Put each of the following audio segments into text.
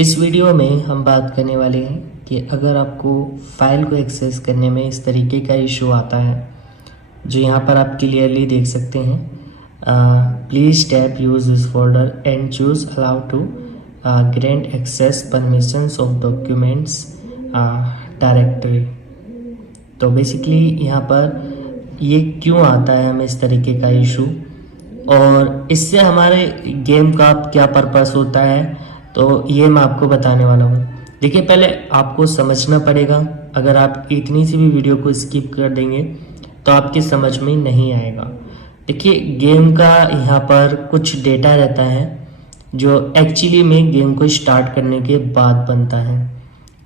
इस वीडियो में हम बात करने वाले हैं कि अगर आपको फाइल को एक्सेस करने में इस तरीके का इशू आता है, जो यहाँ पर आप क्लियरली देख सकते हैं, please tap use this folder and choose allow to grant access permissions of documents directory. तो बेसिकली यहाँ पर ये क्यों आता है हमें इस तरीके का इशू और इससे हमारे गेम का क्या पर्पस होता है, तो ये मैं आपको बताने वाला हूँ। देखिए, पहले आपको समझना पड़ेगा। अगर आप इतनी सी भी वीडियो को स्किप कर देंगे तो आपकी समझ में नहीं आएगा। देखिए, गेम का यहाँ पर कुछ डेटा रहता है जो एक्चुअली में गेम को स्टार्ट करने के बाद बनता है,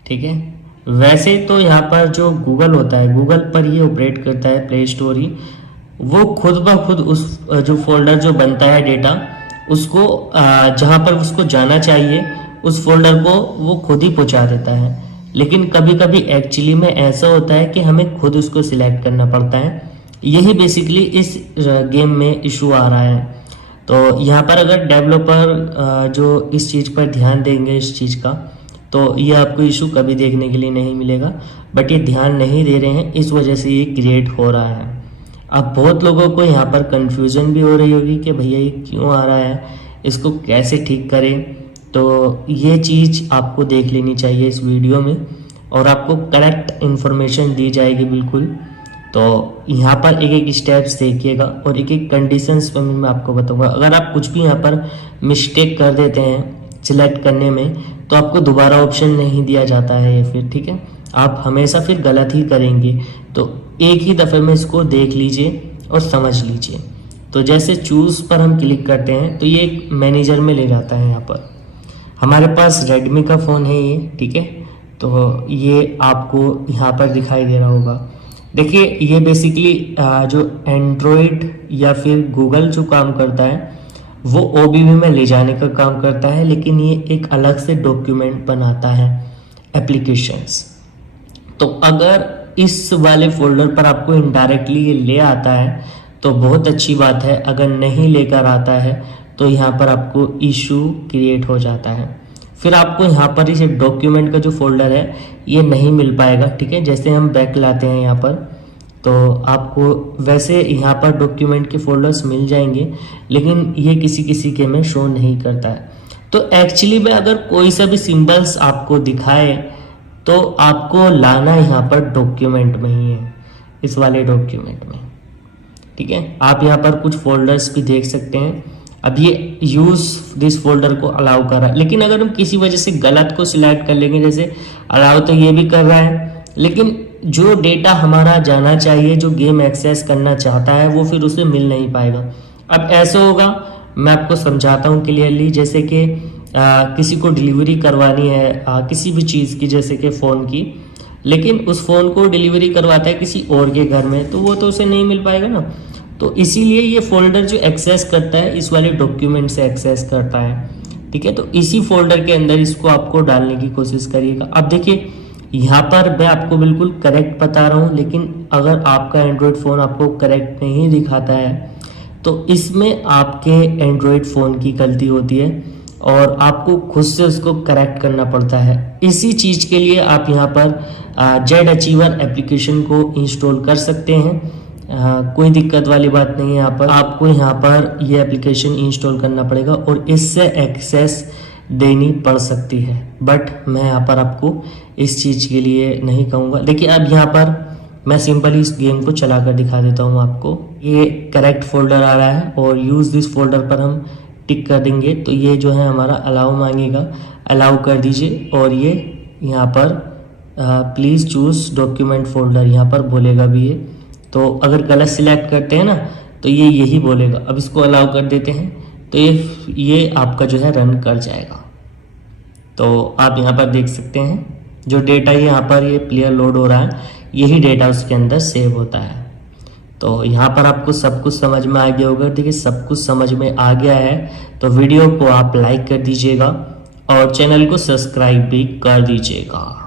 ठीक है। वैसे तो यहाँ पर जो गूगल होता है, गूगल पर ये ऑपरेट करता है, प्ले स्टोर ही, वो खुद ब खुद उस जो फोल्डर जो बनता है डेटा, उसको जहाँ पर उसको जाना चाहिए उस फोल्डर को वो खुद ही पहुँचा देता है। लेकिन कभी कभी एक्चुअली में ऐसा होता है कि हमें खुद उसको सिलेक्ट करना पड़ता है। यही बेसिकली इस गेम में इशू आ रहा है। तो यहाँ पर अगर डेवलपर जो इस चीज़ पर ध्यान देंगे इस चीज़ का, तो ये आपको इशू कभी देखने के लिए नहीं मिलेगा। बट ये ध्यान नहीं दे रहे हैं, इस वजह से ये क्रिएट हो रहा है। अब बहुत लोगों को यहाँ पर कंफ्यूजन भी हो रही होगी कि भैया ये क्यों आ रहा है, इसको कैसे ठीक करें। तो ये चीज़ आपको देख लेनी चाहिए इस वीडियो में और आपको करेक्ट इन्फॉर्मेशन दी जाएगी बिल्कुल। तो यहाँ पर एक एक स्टेप्स देखिएगा और एक एक कंडीशंस पर मैं आपको बताऊंगा। अगर आप कुछ भी यहाँ पर मिस्टेक कर देते हैं सिलेक्ट करने में, तो आपको दोबारा ऑप्शन नहीं दिया जाता है ये फिर, ठीक है। आप हमेशा फिर गलत ही करेंगे। तो एक ही दफ़े में इसको देख लीजिए और समझ लीजिए। तो जैसे चूज़ पर हम क्लिक करते हैं तो ये एक मैनेजर में ले जाता है। यहाँ पर हमारे पास रेडमी का फ़ोन है ये, ठीक है। तो ये आपको यहाँ पर दिखाई दे रहा होगा। देखिए, ये बेसिकली जो एंड्रॉयड या फिर गूगल जो काम करता है वो OBB में ले जाने का काम करता है, लेकिन ये एक अलग से डॉक्यूमेंट बनाता है एप्लीकेशंस। तो अगर इस वाले फोल्डर पर आपको इनडायरेक्टली ये ले आता है तो बहुत अच्छी बात है। अगर नहीं लेकर आता है तो यहाँ पर आपको इशू क्रिएट हो जाता है। फिर आपको यहाँ पर इस डॉक्यूमेंट का जो फोल्डर है ये नहीं मिल पाएगा, ठीक है। जैसे हम बैक लाते हैं यहाँ पर, तो आपको वैसे यहाँ पर डॉक्यूमेंट के फोल्डर्स मिल जाएंगे, लेकिन ये किसी किसी के में शो नहीं करता है। तो एक्चुअली में अगर कोई सा भी सिंबल्स आपको दिखाए तो आपको लाना यहाँ पर डॉक्यूमेंट में ही है, इस वाले डॉक्यूमेंट में, ठीक है। आप यहाँ पर कुछ फोल्डर्स भी देख सकते हैं। अब ये यूज दिस फोल्डर को अलाउ कर रहा है, लेकिन अगर हम किसी वजह से गलत को सिलेक्ट कर लेंगे, जैसे अलाउ तो ये भी कर रहा है, लेकिन जो डेटा हमारा जाना चाहिए, जो गेम एक्सेस करना चाहता है, वो फिर उसे मिल नहीं पाएगा। अब ऐसा होगा, मैं आपको समझाता हूँ क्लियरली। जैसे कि किसी को डिलीवरी करवानी है किसी भी चीज़ की, जैसे कि फ़ोन की, लेकिन उस फ़ोन को डिलीवरी करवाता है किसी और के घर में, तो वो तो उसे नहीं मिल पाएगा ना। तो इसीलिए ये फोल्डर जो एक्सेस करता है इस वाले डॉक्यूमेंट से एक्सेस करता है, ठीक है। तो इसी फोल्डर के अंदर इसको आपको डालने की कोशिश करिएगा। अब देखिए, यहाँ पर मैं आपको बिल्कुल करेक्ट बता रहा हूँ, लेकिन अगर आपका एंड्रॉयड फ़ोन आपको करेक्ट नहीं दिखाता है तो इसमें आपके एंड्रॉयड फ़ोन की गलती होती है और आपको खुद से उसको करेक्ट करना पड़ता है। इसी चीज़ के लिए आप यहाँ पर जेड अचीवर एप्लीकेशन को इंस्टॉल कर सकते हैं। कोई दिक्कत वाली बात नहीं है। यहाँ पर आपको यहाँ पर ये एप्लीकेशन इंस्टॉल करना पड़ेगा और इससे एक्सेस देनी पड़ सकती है, बट मैं यहाँ पर आपको इस चीज़ के लिए नहीं कहूँगा। देखिए, अब यहाँ पर मैं सिंपली इस गेम को चला कर दिखा देता हूँ आपको। ये करेक्ट फोल्डर आ रहा है और यूज़ दिस फोल्डर पर हम टिक कर देंगे तो ये जो है हमारा अलाउ मांगेगा, अलाउ कर दीजिए। और ये यहाँ पर प्लीज़ चूज़ डॉक्यूमेंट फोल्डर यहाँ पर बोलेगा भी ये। तो अगर गलत सिलेक्ट करते हैं ना तो ये यही बोलेगा। अब इसको अलाउ कर देते हैं तो ये आपका जो है रन कर जाएगा। तो आप यहाँ पर देख सकते हैं जो डेटा यहाँ पर ये प्लेयर लोड हो रहा है, यही डेटा उसके अंदर सेव होता है। तो यहाँ पर आपको सब कुछ समझ में आ गया होगा। देखिए, सब कुछ समझ में आ गया है तो वीडियो को आप लाइक कर दीजिएगा और चैनल को सब्सक्राइब भी कर दीजिएगा।